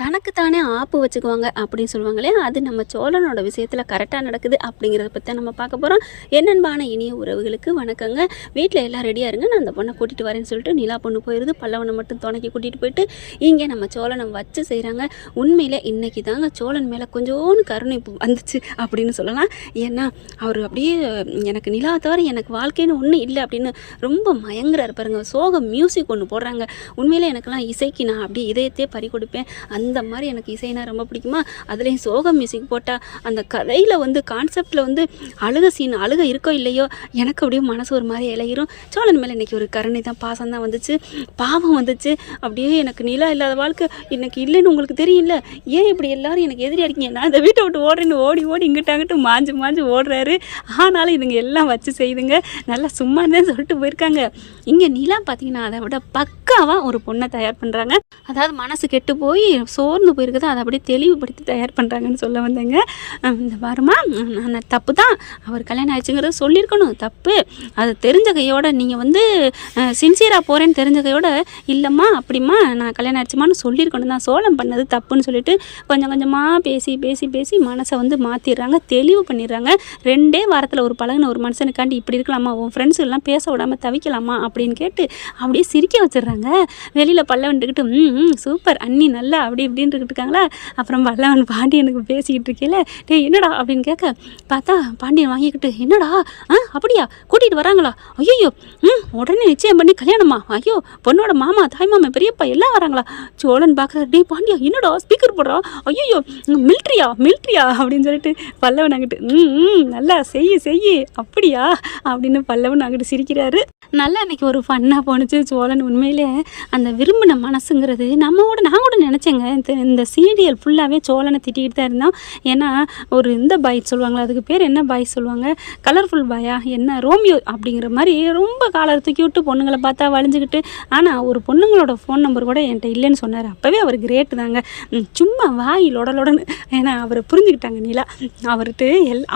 தனக்கு தானே ஆப்பு வச்சுக்குவாங்க அப்படின்னு சொல்லுவாங்களே, அது நம்ம சோழனோட விஷயத்தில் கரெக்டாக நடக்குது அப்படிங்கிறத பற்றி நம்ம பார்க்க போகிறோம். என்னன்பான இனிய உறவுகளுக்கு வணக்கங்க. வீட்டில் எல்லாம் ரெடியாக இருங்க, நான் அந்த பொண்ணை கூட்டிகிட்டு வரேன்னு சொல்லிட்டு நிலா பொண்ணு போயிடுது. பல்லவனை மட்டும் துணைக்கி கூட்டிகிட்டு போயிட்டு இங்கே நம்ம சோழனை வச்சு செய்கிறாங்க. உண்மையில் இன்றைக்கி தாங்க சோழன் மேலே கொஞ்சோன்னு கருணை வந்துச்சு அப்படின்னு சொல்லலாம். ஏன்னா அவர் அப்படியே எனக்கு நிலா தவிர எனக்கு வாழ்க்கைன்னு ஒன்றும் இல்லை அப்படின்னு ரொம்ப மயங்குறாரு பாருங்க. சோக மியூசிக் ஒன்று போடுறாங்க. உண்மையில் எனக்கெல்லாம் இசைக்கு நான் அப்படியே இதயத்தையே பறி கொடுப்பேன். அந்த மாதிரி எனக்கு இசைனா ரொம்ப பிடிக்குமா. அதுலேயும் சோக மியூசிக் போட்டால் அந்த கதையில் வந்து கான்செப்டில் வந்து அழுக இருக்கோ இல்லையோ எனக்கு அப்படியே மனசு ஒரு மாதிரி இலையிரும். சோழன் மேலே இன்றைக்கி ஒரு கருணை தான், பாசம் தான் வந்துச்சு, பாவம் வந்துச்சு. அப்படியே எனக்கு நிலா இல்லாத வாழ்க்கை இன்னைக்கு இல்லைன்னு உங்களுக்கு தெரியல, ஏன் இப்படி எல்லாரும் எனக்கு எதிரி அடிக்கீங்க, நான் இந்த வீட்டை விட்டு ஓடுறேன்னு ஓடி இங்கிட்டாங்கிட்டு மாஞ்சு ஓடுறாரு. ஆனாலும் இதுங்க எல்லாம் வச்சு செய்துங்க, நல்லா சும்மா தான் சொல்லிட்டு போயிருக்காங்க. இங்கே நிலா பார்த்தீங்கன்னா அதை விட பக்காவாக ஒரு பொண்ணை தயார் பண்ணுறாங்க. அதாவது மனசு கெட்டு போய் சோர்ந்து போயிருக்குது, அதை அப்படியே தெளிவுபடுத்தி தயார் பண்ணுறாங்கன்னு சொல்ல வந்தேங்க. இந்த வாரமா நான் தப்பு தான், அவர் கல்யாணம் ஆயிடுச்சுங்கிறத சொல்லியிருக்கணும், தப்பு. அது தெரிஞ்ச கையோட நீங்கள் வந்து சின்சியராக போகிறேன்னு தெரிஞ்ச கையோட இல்லைம்மா அப்படிம்மா நான் கல்யாணம் ஆயிடுச்சுமான்னு சொல்லியிருக்கணும் தான், சோழம் பண்ணது தப்புன்னு சொல்லிட்டு கொஞ்சம் கொஞ்சமாக பேசி மனசை வந்து மாற்றிடுறாங்க, தெளிவு பண்ணிடுறாங்க. 2 வாரத்தில் ஒரு பழகுன ஒரு மனுஷனுக்காண்டி இப்படி இருக்கலாமா, உன் ஃப்ரெண்ட்ஸு எல்லாம் பேச விடாமல் தவிக்கலாமா அப்படின்னு கேட்டு அப்படியே சிரிக்க வச்சிடுறாங்க. வெளியில் பல்லவன்ட்டுக்கிட்டு சூப்பர் அண்ணி நல்லா அப்படி இப்படின்னு இருக்காங்களா. அப்புறம் பல்லவன் பாண்டியனுக்கு பேசிக்கிட்டு இருக்கேல, டே என்னடா அப்படின்னு கேட்க பார்த்தா பாண்டியன் வாங்கிக்கிட்டு என்னடா அப்படியா கூட்டிகிட்டு வராங்களா, ஐயோ உடனே நிச்சயம் பண்ணி கல்யாணமா, ஐயோ பொண்ணோட மாமா தாய் மாமா பெரியப்பா எல்லாம் வராங்களா. சோழன் பார்க்குறாரு, டே பாண்டியா என்னடா ஸ்பீக்கர் போடுறா, ஐயோ மில்ட்ரியா அப்படின்னு சொல்லிட்டு பல்லவன் அங்கிட்டு நல்லா செய்யு அப்படியா அப்படின்னு பல்லவன் அங்கிட்டு சிரிக்கிறாரு. நல்லா அன்றைக்கி ஒரு ஃபன்னாக போணுச்சு. சோழன் உண்மையிலே அந்த விரும்பின மனசுங்கிறது நான் கூட நினச்சேங்க. இந்த சீரியல் ஃபுல்லாகவே சோழனை திட்டிக்கிட்டு தான் இருந்தோம். ஏன்னா ஒரு இந்த பாய் சொல்லுவாங்களா, அதுக்கு பேர் என்ன பாய் சொல்லுவாங்க, கலர்ஃபுல் பாயா என்ன ரோமியோ அப்படிங்கிற மாதிரி ரொம்ப காலர் தூக்கி விட்டு பொண்ணுங்களை பார்த்தா வலிஞ்சிக்கிட்டு. ஆனால் ஒரு பொண்ணுங்களோட ஃபோன் நம்பர் கூட என்கிட்ட இல்லைன்னு சொன்னார். அப்போவே அவர் கிரேட்டு தாங்க. சும்மா வாய் லொடலொடன்னு. ஏன்னா அவரை புரிஞ்சுக்கிட்டாங்க நிலா. அவர்கிட்ட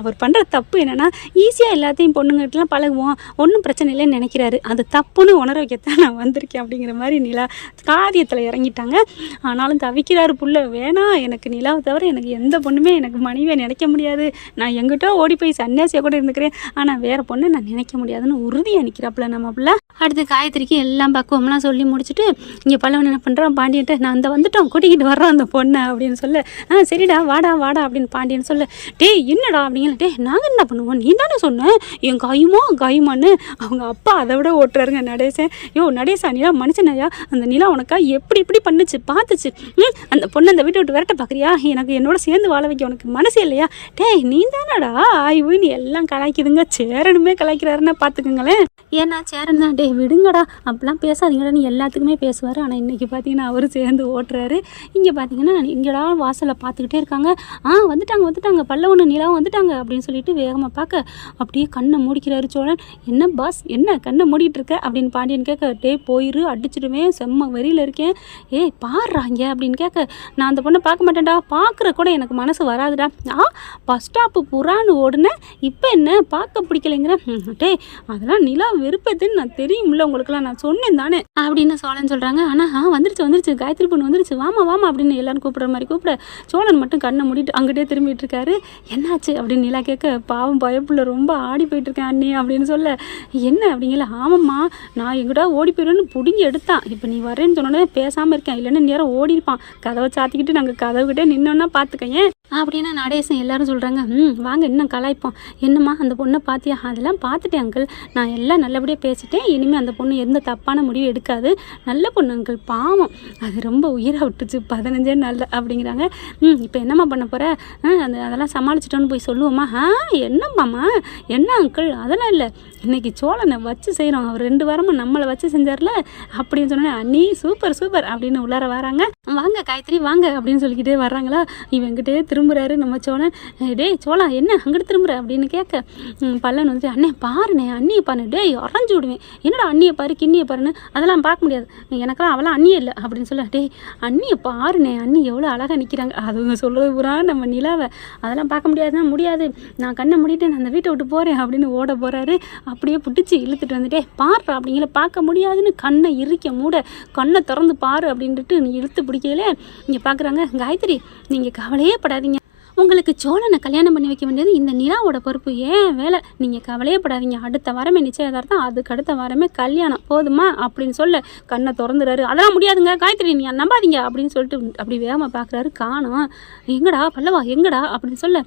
அவர் பண்ணுற தப்பு என்னென்னா ஈஸியாக எல்லாத்தையும் பொண்ணுங்கிட்டலாம் பழகுவோம், ஒன்றும் பிரச்சனை இல்லைன்னு நினைக்கிறாரு. அது தப்புன்னு உணர வைக்கத்தான் நான் வந்திருக்கேன் அப்படிங்கிற மாதிரி நிலா காரியத்தில் இறங்கிட்டாங்க. ஆனாலும் தவிக்கிறாரு புள்ள, வேணாம் எனக்கு நிலாவை தவிர எனக்கு எந்த பொண்ணுமே எனக்கு மனைவியை நினைக்க முடியாது, நான் எங்கிட்ட ஓடி போய் சன்னியாசியாக கூட இருந்துக்கிறேன், ஆனால் வேறு பொண்ணை நான் நினைக்க முடியாதுன்னு உறுதியாக நிற்கிறாப்புல நம்ம பிள்ளை. அடுத்து காயத்ரிக்கு எல்லாம் பக்குவம்லாம் சொல்லி முடிச்சுட்டு இங்கே பல்லவன் என்ன பண்ணுறான், பாண்டியன்ட்ட நான் அந்த வந்துட்டோம் கூட்டிக்கிட்டு வர்றான் அந்த பொண்ணை அப்படின்னு சொல்ல, சரிடா வாடா அப்படின்னு பாண்டியன் சொல்ல, டே என்னடா அப்படிங்கிற, டே நாங்கள் என்ன பண்ணுவோம், நீ தானே சொன்னேன் என் கையுமான்னு. அவங்க அப்பா அதை விட ஓட்டுறாருங்க நடேசன். நடேசா நிலா மனுஷனையா, அந்த நிலா உனக்கா இப்படி பண்ணுச்சு பார்த்துச்சு, அந்த பொண்ணு அந்த வீட்டை விட்டு விரட்ட பார்க்குறியா, எனக்கு என்னோட சேர்ந்து வாழ வைக்க உனக்கு மனசே இல்லையா, டேய் நீ தானடா ஆய்வுன்னு எல்லாம் கலாய்க்குதுங்க. சேரனுமே கலாய்க்கிறாருன்னா பார்த்துக்குங்களேன். ஏன்னா சேரன் தான், டே விடுங்கடா அப்படிலாம் பேசாதீங்கடா, நீ எல்லாத்துக்குமே பேசுவார். ஆனால் இன்றைக்கி பார்த்தீங்கன்னா அவரு சேர்ந்து ஓட்டுறாரு. இங்கே பார்த்தீங்கன்னா இங்கடா வாசலை பார்த்துக்கிட்டே இருக்காங்க. வந்துட்டாங்க பல்லவனு நிலாவும் வந்துட்டாங்க அப்படின்னு சொல்லிட்டு வேகமாக பார்க்க அப்படியே கண்ணை மூடிக்கிறாரு சோழன். என்ன பாஸ் என்ன கண்ணை மூடிட்டு இருக்க அப்படின்னு பாண்டியன் கேட்க, டே போயிரு அடிச்சிடுவேன் செம்ம வெறியில் இருக்கேன், பாடுறாங்க அப்படின்னு கேட்க, நான் அந்த பொண்ணை பார்க்க மாட்டேன்டா, பார்க்குற கூட எனக்கு மனசு வராதுடா, பஸ் ஸ்டாப்பு புறான்னு ஓடுனேன், இப்போ என்ன பார்க்க பிடிக்கலைங்கிற, டே அதெல்லாம் நிலா வெறுப்பதுன்னு நான் தெரியும்ல உங்களுக்குலாம், நான் சொன்னேன் தானே அப்படின்னு சோழன் சொல்கிறாங்க. ஆனால் வந்துருச்சு காயத்ரி பொண்ணு வந்துருச்சு, வாமா அப்படின்னு எல்லாரும் கூப்பிட்ற மாதிரி கூப்பிட சோழன் மட்டும் கண்ணை மூடிட்டு அங்கிட்டே திரும்பிட்டு இருக்காரு. என்னாச்சு அப்படின்னு நிலா கேட்க, பாவம் பயப்புள்ள ரொம்ப ஆடி போயிட்டு இருக்கேன் அண்ணி அப்படின்னு சொல்ல, என்ன அப்படிங்கல, ஆமாம்மா நான் எங்கிட்ட ஓடி போயிடுன்னு பிடுங்கி எடுத்தான், இப்போ நீ வரேன்னு சொன்னோன்னே பேசாமல் இருக்கேன், இல்லைன்னா நேரம் ஓடி இருப்பான், கதவை சாத்திக்கிட்டு நாங்கள் கதவுகிட்டே நின்னோன்னா பார்த்துக்கேன் அப்படின்னு நடேசன் எல்லாரும் சொல்கிறாங்க. வாங்க இன்னும் கலாய்ப்போம், என்னம்மா அந்த பொண்ணை பார்த்தியா, அதெல்லாம் பார்த்துட்டேன் அங்கிள், நான் எல்லாம் நல்லபடியாக பேசிட்டேன், இனிமேல் அந்த பொண்ணு எந்த தப்பான முடிவு எடுக்காது, நல்ல பொண்ணு அங்கிள், பாவம் அது ரொம்ப உயிரை விட்டுச்சு 15 நாளில் அப்படிங்கிறாங்க. இப்போ என்னம்மா பண்ண போகிற, அதெல்லாம் சமாளிச்சிட்டோன்னு போய் சொல்லுவோம்மா, என்னம்மாம்மா என்ன அங்கிள், அதெல்லாம் இல்லை, இன்றைக்கி சோழனை வச்சு செய்கிறோம், அவர் 2 வாரமாக நம்மளை வச்சு செஞ்சார்ல அப்படின்னு சொன்னேன், அண்ணி சூப்பர் அப்படின்னு உள்ளார வராங்க. வாங்க காயத்ரி வாங்க அப்படின்னு சொல்லிக்கிட்டே வர்றாங்களா. இவங்கிட்டே திரும்ப திரும்புகிறாரு நம்ம சோழன். டேய் சோழா என்ன அங்கிட்டு திரும்புற அப்படின்னு கேட்க பல்லவன் வந்துட்டு அண்ணே பாருண்ணே அண்ணியை பாரு, டேய் அரைஞ்சு விடுவேன், என்னடா அண்ணியை பாரு கிண்ணியை பாருன்னு, அதெல்லாம் பார்க்க முடியாது, எனக்கெல்லாம் அவளாம் அண்ணியே இல்லை அப்படின்னு சொல்ல. டேய் அண்ணியை பாருண்ணே, அண்ணி எவ்வளோ அழகாக நிற்கிறாங்க, அதுங்க சொல்கிறது பூரா நம்ம நிலாவை, அதெல்லாம் பார்க்க முடியாதுன்னா முடியாது, நான் கண்ணை மூடிட்டு நான் அந்த வீட்டை விட்டு போகிறேன் அப்படின்னு ஓட போகிறாரு. அப்படியே பிடிச்சி இழுத்துட்டு வந்துட்டே பாடுறா அப்படிங்கிற பார்க்க முடியாதுன்னு கண்ணை இறுக்க மூட கண்ணை திறந்து பாரு அப்படின்ட்டு இழுத்து பிடிக்கல. இங்கே பார்க்குறாங்க காயத்ரி, நீங்கள் கவலையே படாதீங்க, உங்களுக்கு சோழனை கல்யாணம் பண்ணி வைக்க வேண்டியது இந்த நிலாவோட பொறுப்பு, ஏன் வேலை, நீங்கள் கவலையே படாதீங்க, அடுத்த வாரமே நிச்சயதார்த்தம், அதுக்கு அடுத்த வாரமே கல்யாணம் போதுமா அப்படின்னு சொல்ல கண்ணை திறந்துறாரு. அதெல்லாம் முடியாதுங்க காயத்ரி, நீ நம்பாதீங்க அப்படின்னு சொல்லிட்டு அப்படி வேகமாக பார்க்குறாரு. காணோம். எங்கடா பல்லவா எங்கடா அப்படின்னு சொல்ல,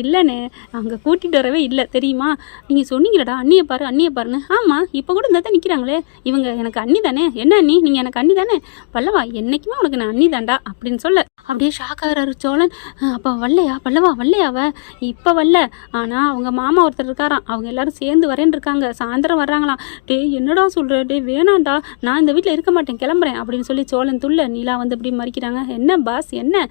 இல்லைண்ணே அங்கே கூட்டிகிட்டு வரவே இல்லை தெரியுமா, நீங்கள் சொன்னீங்களடா அண்ணியை பாரு அண்ணியை பாருன்னு, ஆமாம் இப்போ கூட இந்த தான் நிற்கிறாங்களே, இவங்க எனக்கு அண்ணி தானே, என்ன அண்ணி நீங்கள் எனக்கு அண்ணி தானே, பல்லவா என்றைக்குமே உனக்கு நான் அண்ணி தாண்டா அப்படின்னு சொல்ல அப்படியே ஷாக் ஆகிறாரு சோழன். அப்போ வரலையா பல்லவா, வரலையாவ இப்போ வரல, ஆனால் அவங்க மாமா ஒருத்தர் இருக்காராம், அவங்க எல்லாரும் சேர்ந்து வரேன்னு இருக்காங்க, சாயந்தரம் வர்றாங்களாம். டே என்னடா சொல்கிற, டே வேணாண்டா, நான் இந்த வீட்டில் இருக்க மாட்டேன் கிளம்புறேன் அப்படின்னு சொல்லி சோழன் துள்ள நிலா வந்து இப்படி மறிக்கிறாங்க. என்ன பாஸ் என்ன,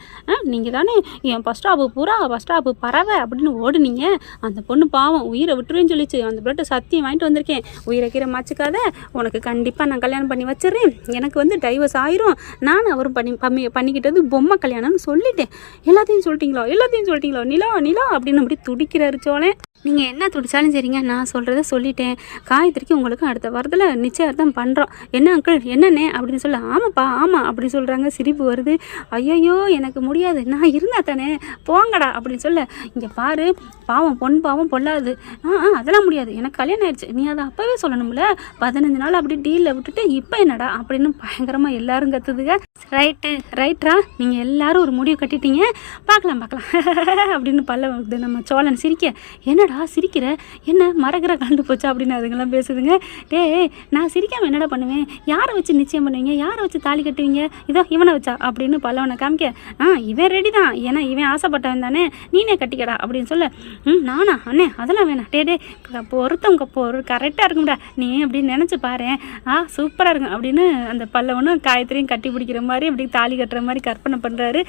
நீங்கள் தானே என் பஸ் ஸ்டாப்பு பூரா பஸ் ஸ்டாப்பு பறவை அப்படின்னு ஓடுனீங்க, அந்த பொண்ணு பாவம் உயிரை விட்டுருவேன்னு சொல்லிச்சு, அந்த பிள்ளை சத்தியம் வாங்கிட்டு வந்திருக்கேன், உயிரை கீரை மாச்சிக்காத, உனக்கு கண்டிப்பாக நான் கல்யாணம் பண்ணி வச்சிடுறேன், எனக்கு வந்து டைவர்ஸ் ஆயிரும், நான் அவரும் பண்ணிக்கிட்டது பொம்மை கல்யாணம்னு சொல்லிட்டேன், எல்லாத்தையும் சொல்லிட்டீங்களோ நிலா நிலா அப்படின்னு அப்படி துடிக்கிறாரு சோழன். நீங்கள் என்ன துடிச்சாலும் சரிங்க, நான் சொல்கிறத சொல்லிட்டேன், காயத்ரிக்கு உங்களுக்கு அடுத்த வாரத்தில் நிச்சயார்த்தம் பண்ணுறோம், என்ன அங்கிள் என்னண்ணே அப்படின்னு சொல்ல, ஆமாப்பா ஆமாம் அப்படி சொல்கிறாங்க. சிரிப்பு வருது. ஐயோ எனக்கு முடியாது, நான் இருந்தா தானே போங்கடா அப்படின்னு சொல்ல, இங்கே பாரு பாவம் பொன் பாவம் பொல்லாது, அதெல்லாம் முடியாது, எனக்கு கல்யாணம் ஆயிடுச்சு, நீ அதை அப்போவே சொல்லணும்ல, 15 நாள் அப்படி டீலில் விட்டுட்டு இப்போ என்னடா அப்படின்னு பயங்கரமாக எல்லாரும் கற்றுதுங்க. ரைட்ரா நீங்கள் எல்லாரும் ஒரு முடிவு கட்டிட்டீங்க, பார்க்கலாம் அப்படின்னு பல்ல நம்ம சோழன் சிரிக்க, என்னடா சிரிக்கிற, என்ன மரகிற கலந்து போச்சா அப்படின்னு அதுங்கெல்லாம் பேசுதுங்க. நான் சிரிக்காமல் என்னடா பண்ணுவேன், யாரை வச்சு நிச்சயம் பண்ணுவீங்க, யாரை வச்சு தாலி கட்டுவீங்க, இதோ இவனை வச்சா அப்படின்னு பல்லவனை காமிக்க, இவன் ரெடி தான், ஏன்னா இவன் ஆசைப்பட்டவன் தானே, நீனே கட்டிக்கடா அப்படின்னு சொல்ல, நானா அண்ணே அதெல்லாம் வேணாம், டே பொறுத்தவங்க கரெக்டாக இருக்கும்டா நீ அப்படின்னு நினச்சி பாரு, சூப்பராக இருக்கும் அப்படின்னு அந்த பல்லவனும் காயத்ரியும் கட்டி பிடிக்கிற மாதிரி அப்படி தாலி கட்டுற மாதிரி கற்பனை பண்ணுறாரு.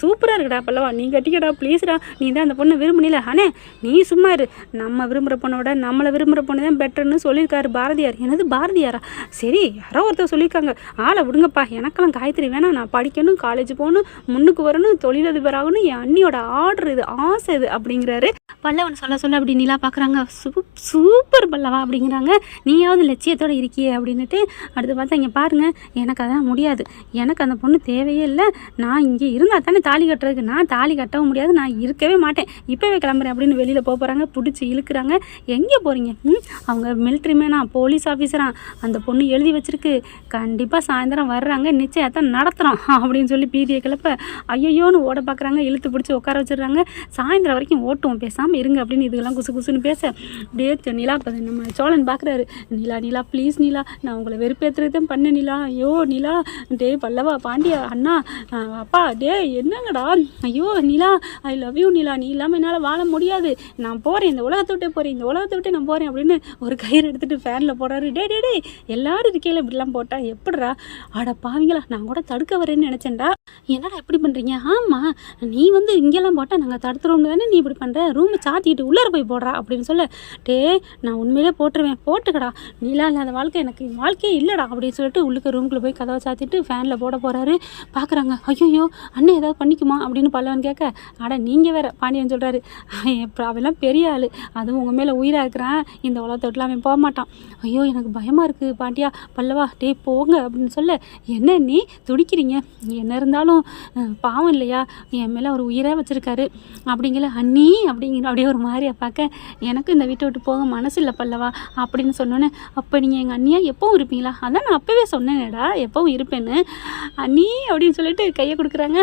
சூப்பராக இருக்குடா பல்லவா, நீ கட்டிக்கடா ப்ளீஸ்டா, நீ தான் அந்த பொண்ணை விரும்பினில, அண்ணே நீ சும்மா நம்ம விரும்புகிற பொண்ணோட நம்மளை விரும்புகிற பொண்ணு தான் பெட்டர்னு சொல்லியிருக்காரு பாரதியார். என்னது பாரதியாரா, சரி யாரோ ஒருத்தர் சொல்லியிருக்காங்க, ஆளை விடுங்கப்பா, எனக்கெல்லாம் காயத்ரி வேணாம், நான் படிக்கணும், காலேஜ் போகணும், முன்னுக்கு வரணும், தொழிலதிபர் ஆகணும், என் அண்ணியோட ஆர்டர் இது, ஆசை இது அப்படிங்கிறாரு. பல்லவன் சொல்ல அப்படி நிலா பார்க்குறாங்க, சூப்பர் பல்லவா அப்படிங்கிறாங்க, நீயாவது லட்சியத்தோடு இருக்கியே அப்படின்னுட்டு. அடுத்து பார்த்தா இங்கே பாருங்கள், எனக்கு அதெல்லாம் முடியாது, எனக்கு அந்த பொண்ணு தேவையே இல்லை, நான் இங்கே இருந்தால் தானே தாலி கட்டுறதுக்கு, நான் தாலி கட்டவும் முடியாது, நான் இருக்கவே மாட்டேன், இப்போவே கிளம்புறேன் அப்படின்னு வெளியில் போகிறாங்க. பிடிச்சி இழுக்கிறாங்க. எங்கே போகிறீங்க, அவங்க மிலிட்ரி மேனா போலீஸ் ஆஃபீஸரா, அந்த பொண்ணு எழுதி வச்சிருக்கு, கண்டிப்பாக சாயந்தரம் வர்றாங்க, நிச்சயத்தான் நடத்துகிறோம் அப்படின்னு சொல்லி பீதியை கிளப்ப ஐயோன்னு ஓட பார்க்குறாங்க. இழுத்து பிடிச்சி உட்கார வச்சிடுறாங்க. சாயந்தரம் வரைக்கும் ஓட்டுவோம், பேசாமல் இருங்க அப்படின்னு இதுக்கெல்லாம் குசுன்னு பேச அப்படியே நிலா நம்ம சோழன் பார்க்குறாரு. நிலா ப்ளீஸ் நிலா, நான் உங்களை வெறுப்பேற்றுறது தான் பண்ண நிலா, ஐயோ நிலா, டே பல்லவா பாண்டியா அண்ணா அப்பா, டே என்னங்கடா, ஐயோ நிலா ஐ லவ் யூ நிலா, நீ இல்லாமல் என்னால் வாழ முடியாது, நான் போகிறேன், இந்த உலகத்தை விட்டே போகிறேன், இந்த உலகத்தை விட்டு நான் போகிறேன் அப்படின்னு ஒரு கயிறு எடுத்துகிட்டு ஃபேனில் போடுறாரு. டே எல்லாரும் இருக்கையில் இப்படிலாம் போட்டா எப்படிரா, ஆட பாவீங்களா, நான் கூட தடுக்க வரேன்னு நினச்சேன்டா, என்னடா இப்படி பண்ணுறீங்க, ஆமாம் நீ வந்து இங்கெல்லாம் போட்டால் நாங்கள் தடுத்துருவோம்னு தானே நீ இப்படி பண்ணுற, ரூமை சாத்திக்கிட்டு உள்ளே போய் போடுறா அப்படின்னு சொல்ல, டே நான் உண்மையிலே போட்டுருவேன், போட்டுக்கடா, நீலாம் இல்லாத வாழ்க்கை எனக்கு வாழ்க்கையே இல்லைடா அப்படின்னு சொல்லிட்டு உள்ளுக்கு ரூமுக்குள்ளே போய் கதவை சாத்திட்டு ஃபேனில் போட போகிறாரு. பார்க்குறாங்க, ஐயோ அண்ணே ஏதாவது பண்ணிக்குமா அப்படின்னு பல்லவன் கேட்க, ஆட நீங்கள் வேறு பாண்டியன் சொல்கிறாரு, அவெல்லாம் பெரிய ஆள், அதுவும் உங்கள் மேலே உயிராக இருக்கிறான், இந்த உலகத்தை விட்டுலாம் அவன் போக மாட்டான், ஐயோ எனக்கு பயமாக இருக்குது பாண்டியா பல்லவா, டே போங்க அப்படின்னு சொல்ல, என்ன நீ துடிக்கிறீங்க, என்ன இருந்தாலும் பாவம் இல்லையா, என் மேலே ஒரு உயிராக வச்சுருக்காரு அப்படிங்கிற அண்ணி அப்படிங்கிற அப்படியே ஒரு மாதிரியா பார்க்க, எனக்கு இந்த வீட்டை விட்டு போக மனசு இல்லை பல்லவா அப்படின்னு சொன்னோன்னே, அப்போ நீங்கள் எங்கள் அண்ணியா எப்பவும் இருப்பீங்களா, அதான் நான் அப்போவே சொன்னேனேடா எப்பவும் இருப்பேன்னு, அண்ணி அப்படின்னு சொல்லிட்டு கையை கொடுக்குறாங்க.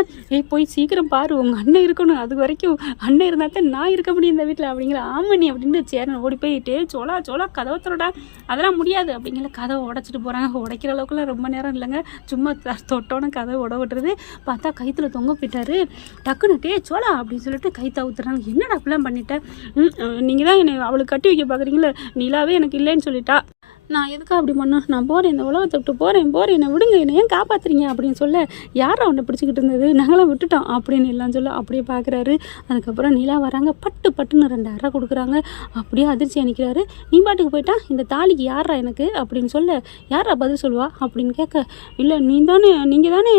போய் சீக்கிரம் பாரு உங்கள் அண்ணன் இருக்கணும், அது வரைக்கும் அண்ணன் இருந்தால் தான் நான் இருக்க முடியும் இந்த வீட்டில் அப்படிங்கிற, ஆமணி அப்படின்னு சேரன் ஓடி போயிட்டு சோளா கதவை தரடா, அதெல்லாம் முடியாது அப்படிங்கிற கதவை உடச்சிட்டு போகிறாங்க. உடைக்கிற அளவுக்குலாம் ரொம்ப நேரம் இல்லைங்க, சும்மா தொட்டோன்னு கதவை உட விட்டுறது. பார்த்தா கைத்தில் தொங்க போயிட்டாரு. டக்குன்னு சோளா அப்படின்னு சொல்லிட்டு கைத்தா ஊத்துறாங்க. என்னடா அப்படிலாம் பண்ணிட்டேன், நீங்கள் தான் என்னை அவளுக்கு கட்டி வைக்க பார்க்குறீங்களே, நிலாவே எனக்கு இல்லைன்னு சொல்லிட்டா, நான் எதுக்காக அப்படி பண்ணேன், நான் போகிறேன், இந்த உலகத்தை விட்டு போகிறேன் என்னை விடுங்க, என்னை ஏன் காப்பாற்றுறீங்க அப்படின்னு சொல்ல, யாரை அவனை பிடிச்சிக்கிட்டு இருந்தது, நாங்களாம் விட்டுட்டோம் அப்படின்னு எல்லாம் சொல்ல அப்படியே பார்க்குறாரு. அதுக்கப்புறம் நிலா வராங்க, பட்டுன்னு 2 அறை கொடுக்குறாங்க. அப்படியே அதிர்ச்சியாக நிற்கிறாரு. நீ பாட்டுக்கு போயிட்டா இந்த தாலிக்கு யாரா எனக்கு அப்படின்னு சொல்ல, யாரா பதில் சொல்லுவா அப்படின்னு கேட்க, இல்லை நீங்கள் தானே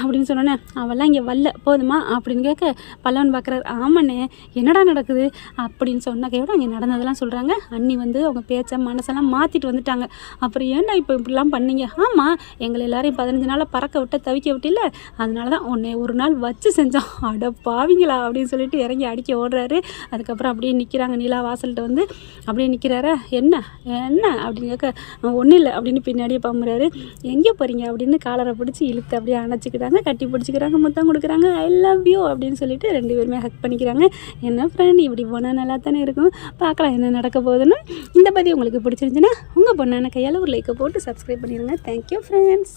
அப்படின்னு சொன்னோன்னே, அவெல்லாம் இங்கே வரல போதுமா அப்படின்னு கேட்க, பல்லவன் பார்க்குறாரு. ஆமாண்ணே, என்னடா நடக்குது அப்படின்னு சொன்ன கையோட அங்கே நடந்ததெல்லாம் சொல்கிறாங்க. அண்ணி வந்து அவங்க பேச்ச மனசெல்லாம் மாற்றிட்டு வந்துட்டாங்க. அப்புறம் ஏன்டா இப்போ இப்படிலாம் பண்ணீங்க? ஆமாம், எங்களை எல்லாரையும் 15 நாளாக பறக்க விட்ட தவிக்க விட்டில்ல, அதனால தான் உன்னை ஒரு நாள் வச்சு செஞ்சோம். அட பாவிங்களா அப்படின்னு சொல்லிட்டு இறங்கி அடிக்க ஓடுறாரு. அதுக்கப்புறம் அப்படியே நிற்கிறாங்க. நிலா வாசல்கிட்ட வந்து அப்படியே நிற்கிறாரு. என்ன அப்படின்னு கேட்க, ஒன்றும் இல்லை அப்படின்னு பின்னாடியே பம்புறாரு. எங்கே போகிறீங்க அப்படின்னு காலரை பிடிச்சி இழுத்து அப்படியே அணைச்சிக்கிட்டாங்க, கட்டி பிடிச்சிக்கிறாங்க, முத்தம் கொடுக்குறாங்க. ஐ லவ் யூ அப்படின்னு சொல்லிட்டு 2 பேருமே ஹக் பண்ணிக்கிறாங்க. என்ன ஃப்ரெண்ட், இப்படி போனால் நல்லா தானே இருக்கும். பார்க்கலாம் என்ன நடக்க போகுதுன்னு. இந்த பதிவு உங்களுக்கு பிடிச்சிருந்துச்சுன்னா உங்கள் பொண்ணான கையால் ஒரு லைக்கை போட்டு சப்ஸ்கிரைப் பண்ணிடுங்க. Thank you friends.